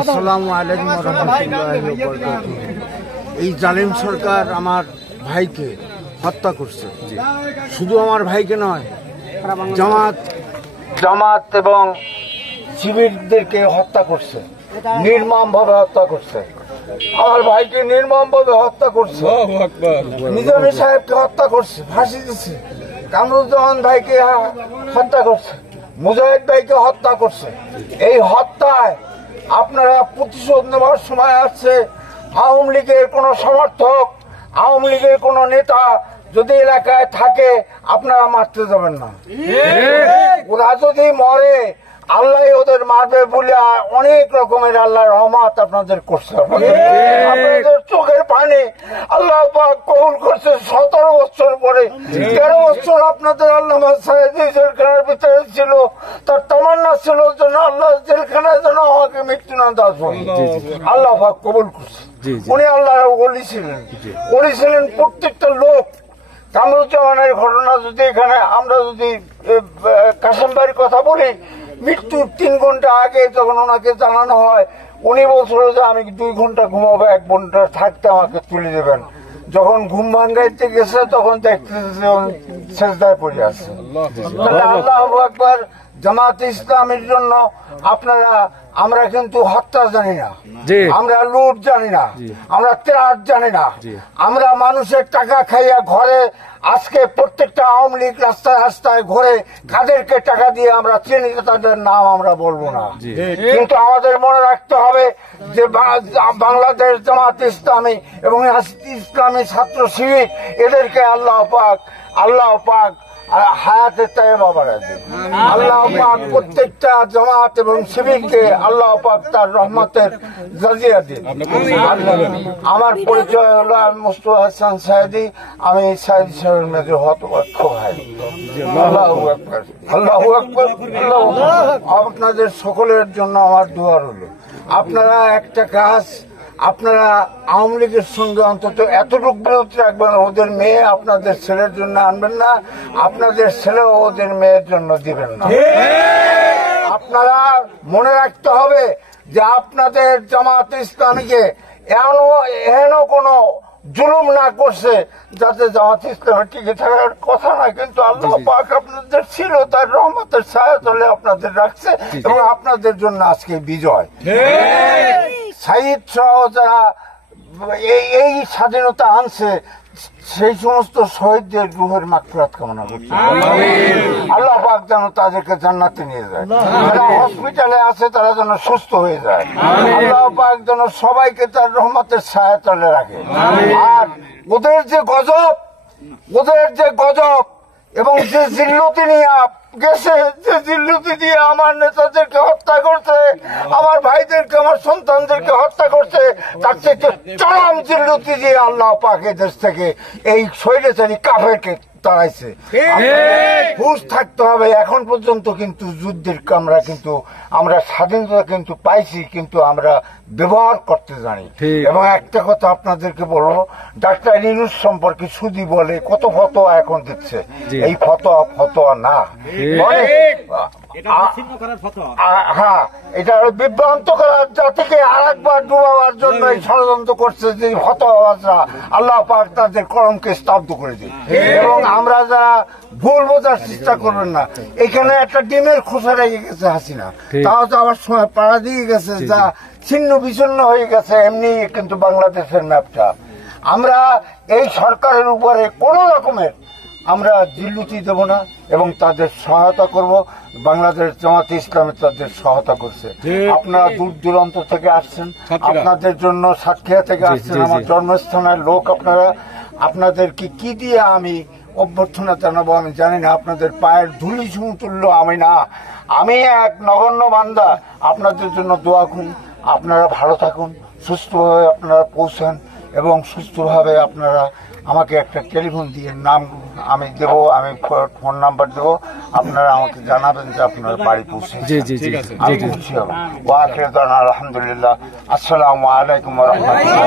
আসসালামু আলাইকুম ওয়া রাহমাতুল্লাহি ওয়া বারাকাতুহু। এই জালিম সরকার আমার ভাইকে হত্যা করছে। শুধু আমার ভাইকে নয়, জামাত এবং শিবিরদেরকে হত্যা করছে, নির্মমভাবে হত্যা করছে। আমার ভাইকে নির্মমভাবে হত্যা করছে, নিজামী সাহেবকে হত্যা করছে, ফাঁসি দিচ্ছে। কামরুজ্জামান ভাইকে হত্যা করছে, মুজাহিদ ভাইকে হত্যা করছে। এই হত্যায় আপনারা প্রতিশোধ নেওয়ার সময় আসছে। আওয়ামী লীগের কোন সমর্থক, আওয়ামী লীগের কোন নেতা যদি এলাকায় থাকে, আপনারা মারতে যাবেন না। ওরা যদি মরে, আল্লাহ ওদের মারবে বলে অনেক রকমের আল্লাহ রহমত আপনাদের করছে। আপনাদের চোখের পানি আল্লাহ পাক কবুল করছে। 17 বছর পরে 13 বছর আপনাদের আল্লাহ জেলখানার ভিতরে ছিল। তার তামান্না ছিল যেন আল্লাহ জেলখানায় যেন আমাকে মৃত্যু না দাস হয়। আল্লাহ পাক কবুল করছে। উনি আল্লাহ ওলি ছিলেন প্রত্যেকটা লোক। কামরুজ্জামানের ঘটনা যদি এখানে আমরা যদি কাসেম ভাইয়ের কথা বলি, মৃত্যুর 3 ঘন্টা আগে যখন ওনাকে জানানো হয়, উনি বলছিল যে আমি 2 ঘন্টা ঘুমাবো, 1 ঘন্টা থাকতে আমাকে তুলে দেবেন। যখন ঘুম ভাঙ্গাইতে গেছে তখন দেখতেছে সেজদায় পড়ে আছে। আল্লাহু আকবার। জামাতে ইসলামের জন্য আমরা কিন্তু হত্যা জানি না, আমরা লুট জানি না, আমরা ত্রাস জানি না, আমরা মানুষের টাকা খাইয়া ঘরে আজকে প্রত্যেকটা আওয়ামী লীগ রাস্তায় রাস্তায় ঘরে কাদেরকে টাকা দিয়ে আমরা চিনি, তাদের নাম আমরা বলবো না। কিন্তু আমাদের মনে রাখতে হবে যে বাংলাদেশ জামাত ইসলামী এবং ইসলামী ছাত্র শিবির এদেরকে আল্লাহ পাক হায়াতের তাইবা বাড়ায় দিন। আল্লাহ পাক প্রত্যেকটা জামাত এবং শিবিরকে আল্লাহ পাক তার রহমতের জাজিয়া দিন। আমার পরিচয় হলো আমি মুস্তফা হাসান সায়েদী, আমি সায়েদী সাহেবের মেয়েদের হতপক্ষ ভাই। আল্লাহু আকবার, আল্লাহু আকবার, আল্লাহু আকবার। আপনাদের সকলের জন্য আমার দোয়া রইল। আপনারা একটা কাজ, আপনারা আওয়ামী লীগের সঙ্গে অন্তত এতটুকু বিরতি রাখবেন, ওদের মেয়ে আপনাদের ছেলের জন্য আনবেন না, আপনাদের ছেলেও ওদের মেয়ের জন্য দিবেন না। আপনারা মনে রাখতে হবে যে আপনাদের জামাত ইসলামীকে এহেন কোনো জুলুম না করছে যাতে জামাত ইসলামের টিকে থাকার কথা না। কিন্তু আল্লাহ পাক আপনাদের ছিল, তার রহমতের ছায়াতলে আপনাদের রাখছে এবং আপনাদের জন্য আজকে বিজয়। সাইদ সহ যারা এই স্বাধীনতা আনছে, সেই সমস্ত শহীদদের রুহের মাগফিরাত কামনা করছে। আল্লাহ পাক যেন তাদেরকে জান্নাতে নিয়ে যায়, যারা হসপিটালে আছে তারা যেন সুস্থ হয়ে যায়। আল্লাহ পাক যেন সবাইকে তার রহমতের ছায়াতলে রাখে। আর ওদের যে গজব এবং যে জিল্লতি নিয়ে গেছে, যে জিল্লতি দিয়ে আমার নেতাদেরকে হত্যা করছে, আমার ভাইদেরকে, আমার সন্তানদেরকে হত্যা করছে, তার থেকে চরম জিল্লতি দিয়ে আল্লাহ পাক দেশ থেকে এই স্বৈরাচারী কাফেরকে তাড়াইছে। হুঁশ থাকতে হবে। এখন পর্যন্ত কিন্তু যুদ্ধের আমরা স্বাধীনতা কিন্তু পাইছি, কিন্তু আমরা ব্যবহার করতে জানি। এবং একটা কথা আপনাদেরকে বলবো, ডাক্তার ইউনূস সম্পর্কে শুধু বলে কত ফতোয়া এখন দিচ্ছে, এই ফতোয়া না, হ্যাঁ, এটা বিভ্রান্ত করার, জাতিকে আর একবার ডুবাবার জন্য এই ষড়যন্ত্র করছে যে ফতোয়াবাজরা। আল্লাহ পাক তাদের কলমকে স্তব্ধ করে দিন এবং আমরা যারা ভুল বোঝার চেষ্টা করবেন না। এখানে একটা ডিমের খোসা রেখে গেছে হাসিনা, তাও যাওয়ার সময় পাড়া দিয়ে গেছে, যা ছিন্ন বিচ্ছিন্ন হয়ে গেছে। এমনি কিন্তু বাংলাদেশের ম্যাপটা আমরা এই সরকারের উপরে কোন রকমের আমরা জিল্লুতি দেব না এবং তাদের সহায়তা করব। বাংলাদেশ জামাত ইসলামে তাদের সহায়তা করছে। আপনারা দূর দূরান্ত থেকে আসছেন, আপনাদের জন্য সাতক্ষীরা থেকে আসছেন, আমার জন্মস্থানের লোক। আপনাদেরকে কি দিয়ে আমি অভ্যর্থনা জানাবো আমি জানি না। আপনাদের পায়ের ধুলি সমতুল্য আমি না, আমি এক নগণ্য বান্দা। আপনাদের জন্য দোয়া করি, আপনারা ভালো থাকুন, সুস্থভাবে আপনারা পৌঁছান এবং সুস্থভাবে আপনারা আমাকে একটা টেলিফোন দিয়ে নাম আমি দেবো, আমি ফোন নাম্বার দেবো, আপনারা আমাকে জানাবেন যে আপনারা বাড়ি পৌঁছে। আমি খুশি হব। ওয়া আখিরু দাওয়ানা আলহামদুলিল্লাহ। আসসালামু আলাইকুম ওয়া রাহমাতুল্লাহ।